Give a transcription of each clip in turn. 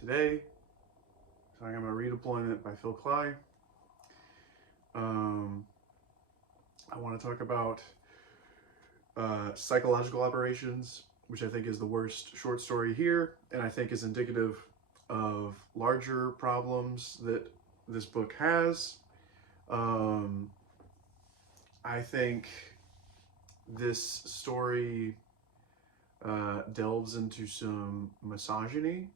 today. Talking about Redeployment by Phil Cly. I want to talk about psychological operations, which I think is the worst short story here, and I think is indicative of larger problems that this book has. I think this story delves into some misogyny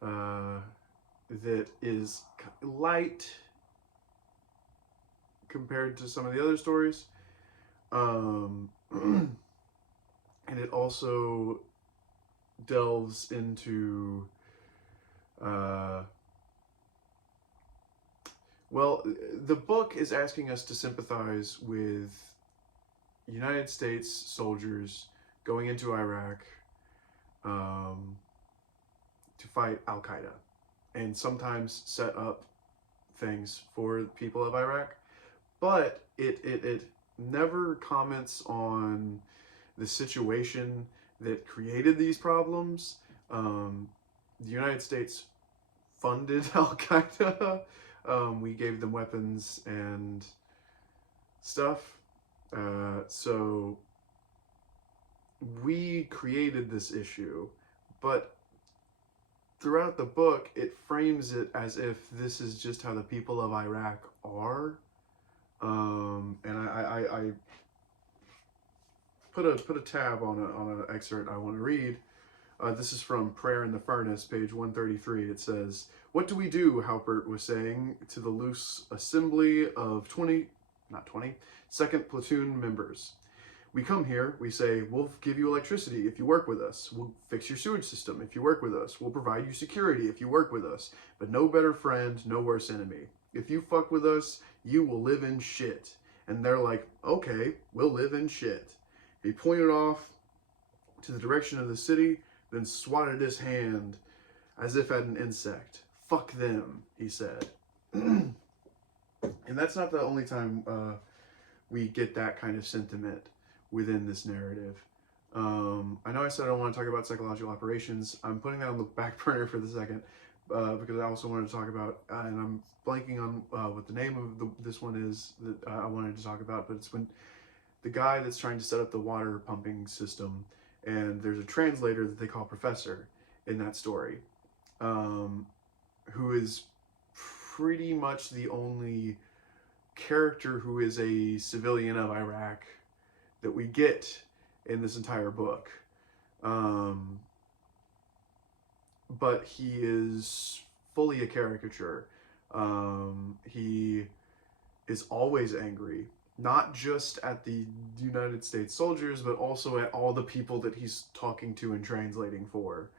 that is light compared to some of the other stories. And it also delves into well, the book is asking us to sympathize with United States soldiers going into Iraq to fight Al-Qaeda and sometimes set up things for the people of Iraq, but it never comments on the situation that created these problems. The United States funded Al-Qaeda. We gave them weapons and stuff. So we created this issue, but throughout the book, it frames it as if this is just how the people of Iraq are. And I put a tab on an excerpt I want to read. This is from Prayer in the Furnace, page 133. It says, "What do we do?" Halpert was saying to the loose assembly of 2nd platoon members. "We come here, we say, we'll give you electricity if you work with us. We'll fix your sewage system if you work with us. We'll provide you security if you work with us. But no better friend, no worse enemy. If you fuck with us, you will live in shit." And they're like, "Okay, we'll live in shit." He pointed off to the direction of the city, then swatted his hand as if at an insect. "Fuck them," he said. And that's not the only time we get that kind of sentiment within this narrative. I know I said I don't want to talk about psychological operations. I'm putting that on the back burner for the second because I also wanted to talk about, and I'm blanking on what the name of this one is that I wanted to talk about, but it's when the guy that's trying to set up the water pumping system, and there's a translator that they call Professor in that story, who is pretty much the only character who is a civilian of Iraq that we get in this entire book. But he is fully a caricature. He is always angry, not just at the United States soldiers, but also at all the people that he's talking to and translating for.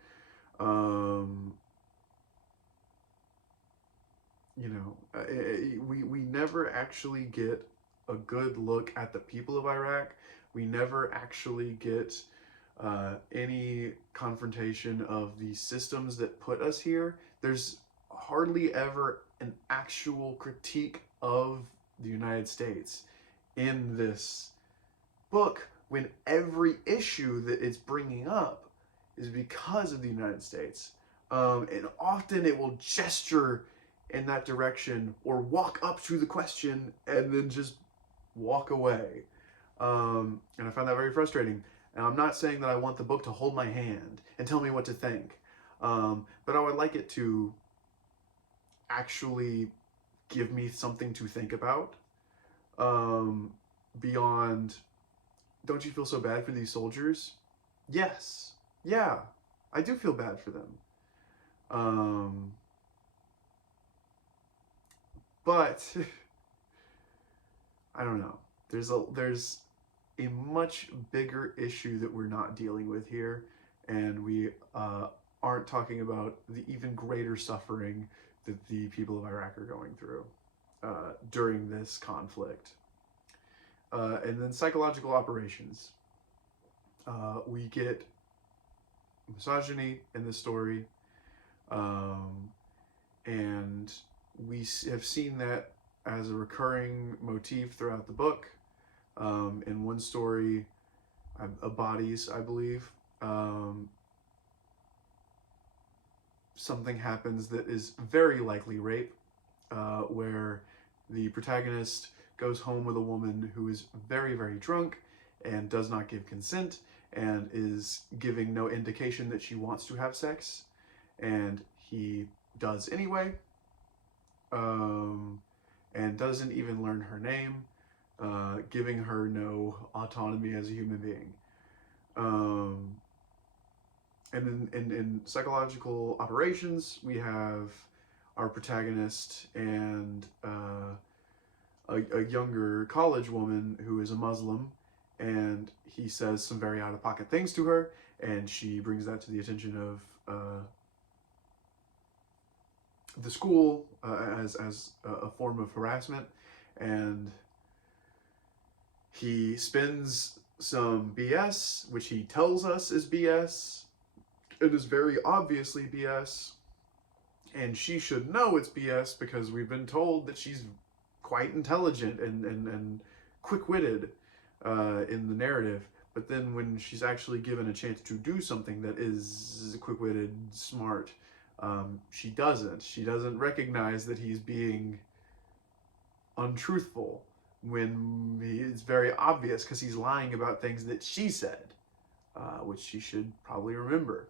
We never actually get a good look at the people of Iraq. We never actually get any confrontation of the systems that put us here. There's hardly ever an actual critique of the United States in this book, when every issue that it's bringing up is because of the United States. And often it will gesture in that direction or walk up to the question and then just walk away. And I find that very frustrating. And I'm not saying that I want the book to hold my hand and tell me what to think, but I would like it to actually give me something to think about, beyond, don't you feel so bad for these soldiers? Yes. Yeah, I do feel bad for them. But I don't know. There's a much bigger issue that we're not dealing with here, and we aren't talking about the even greater suffering that the people of Iraq are going through during this conflict. And then psychological operations. We get misogyny in this story, and we have seen that as a recurring motif throughout the book. In one story, Bodies, I believe, something happens that is very likely rape, where the protagonist goes home with a woman who is very, very drunk and does not give consent and is giving no indication that she wants to have sex, and he does anyway, and doesn't even learn her name, giving her no autonomy as a human being. And in psychological operations, we have our protagonist and a younger college woman who is a Muslim, and he says some very out-of-pocket things to her, and she brings that to the attention of the school as a form of harassment, and he spins some BS, which he tells us is BS. It is very obviously BS, and she should know it's BS because we've been told that she's quite intelligent and quick-witted in the narrative. But then when she's actually given a chance to do something that is quick-witted, smart, she doesn't. She doesn't recognize that he's being untruthful when it's very obvious because he's lying about things that she said, which she should probably remember.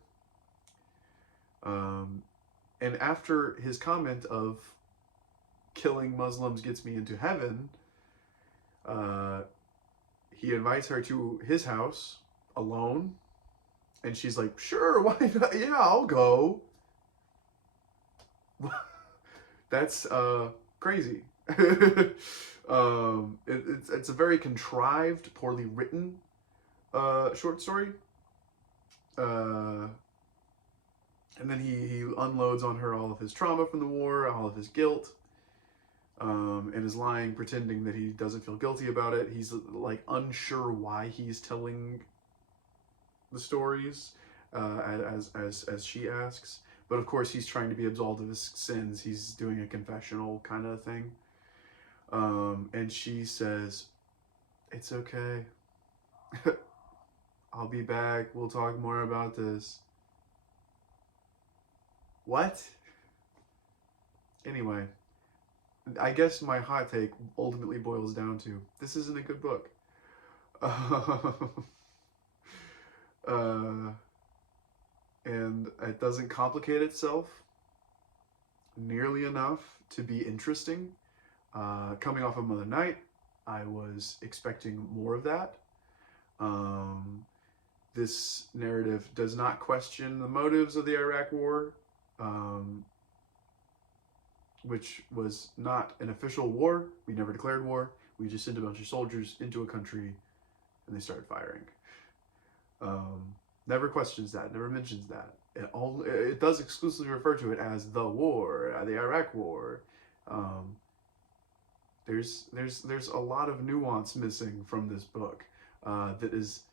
And after his comment of killing Muslims gets me into heaven, he invites her to his house alone, and she's like, sure, why not? Yeah, I'll go. That's crazy. It's a very contrived, poorly written short story. And then he unloads on her all of his trauma from the war, all of his guilt, and is lying, pretending that he doesn't feel guilty about it. He's like unsure why he's telling the stories as she asks. But of course, he's trying to be absolved of his sins. He's doing a confessional kind of thing. And she says, it's okay. I'll be back. We'll talk more about this. What? Anyway, I guess my hot take ultimately boils down to, this isn't a good book. And it doesn't complicate itself nearly enough to be interesting. Coming off of Mother Night, I was expecting more of that. This narrative does not question the motives of the Iraq War, which was not an official war. We never declared war. We just sent a bunch of soldiers into a country and they started firing. Never questions that, never mentions that. It does exclusively refer to it as the war, the Iraq War. There's a lot of nuance missing from this book that is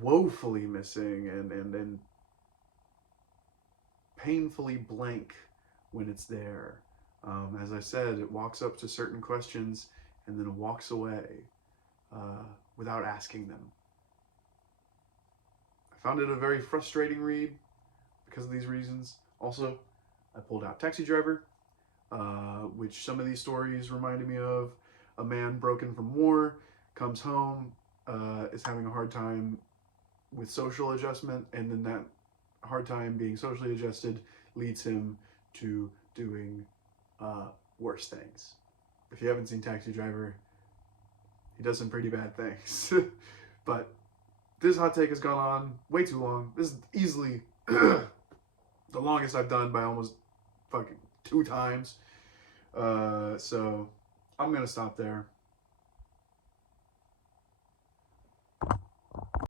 woefully missing and painfully blank when it's there. As I said, it walks up to certain questions and then walks away without asking them. I found it a very frustrating read because of these reasons. Also, I pulled out Taxi Driver, which some of these stories reminded me of. A man broken from war, comes home, is having a hard time with social adjustment, and then that hard time being socially adjusted leads him to doing worse things. If you haven't seen Taxi Driver, he does some pretty bad things. But this hot take has gone on way too long. This is easily the longest I've done by almost fucking 2 times. So I'm gonna stop there.